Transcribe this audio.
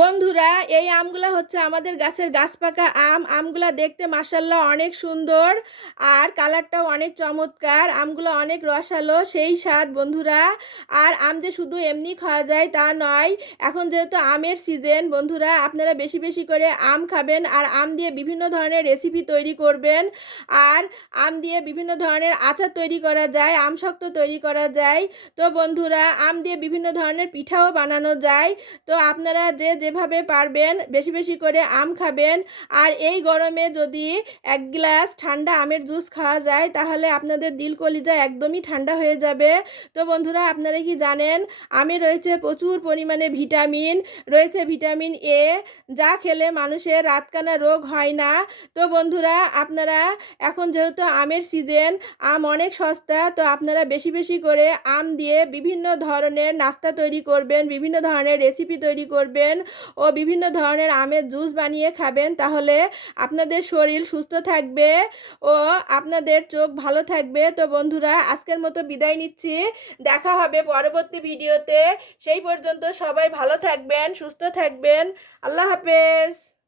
বন্ধুরা, এই আমগুলা হচ্ছে আমাদের গাছের গাছ পাকা আমগুলা দেখতে মাশাআল্লাহ অনেক সুন্দর আর কালারটাও অনেক চমৎকার। আমগুলো অনেক রসালো, সেই স্বাদ বন্ধুরা। আর আম যে শুধু এমনি খাওয়া যায় তা নয়, এখন যেহেতু আমের সিজন বন্ধুরা, আপনারা বেশি বেশি করে আম খাবেন আর আম দিয়ে বিভিন্ন ধরনের রেসিপি তৈরি করবেন। আর আম দিয়ে বিভিন্ন ধরনের আচার তৈরি করা যায়, আম শক্ত তৈরি করা যায়। তো বন্ধুরা, আম দিয়ে বিভিন্ন ধরনের পিঠাও বানানো যায়। তো আপনারা যে যেভাবে পারবেন বেশি বেশি করে আম খাবেন। আর এই গরমে যদি এক গ্লাস ঠান্ডা আমের জুস খাওয়া যায় তাহলে আপনাদের দিল কলিজা একদমই ঠান্ডা হয়ে যাবে। তো বন্ধুরা, আপনারা কি জানেন আমে রয়েছে প্রচুর পরিমাণে ভিটামিন, রয়েছে ভিটামিন এ, যা খেলে মানুষের রাতকানা রোগ হয় না। তো বন্ধুরা, আপনারা এখন যেহেতু আমের সিজন, আম অনেক সস্তা, তো আপনারা বেশি বেশি করে আম দিয়ে বিভিন্ন ধরনের নাস্তা তৈরি করবেন, বিভিন্ন ধরনের রেসিপি তৈরি করবেন ও বিভিন্ন ধরনের আমের জুস বানিয়ে খাবেন। তাহলে আপনাদের শরীর সুস্থ থাকবে ও আপনাদের চোখ ভালো থাকবে। তো বন্ধুরা, আজকের মতো বিদায় নিচ্ছি, দেখা হবে পরবর্তী ভিডিওতে। সেই পর্যন্ত সবাই ভালো থাকবেন, সুস্থ থাকবেন। আল্লাহ হাফেজ।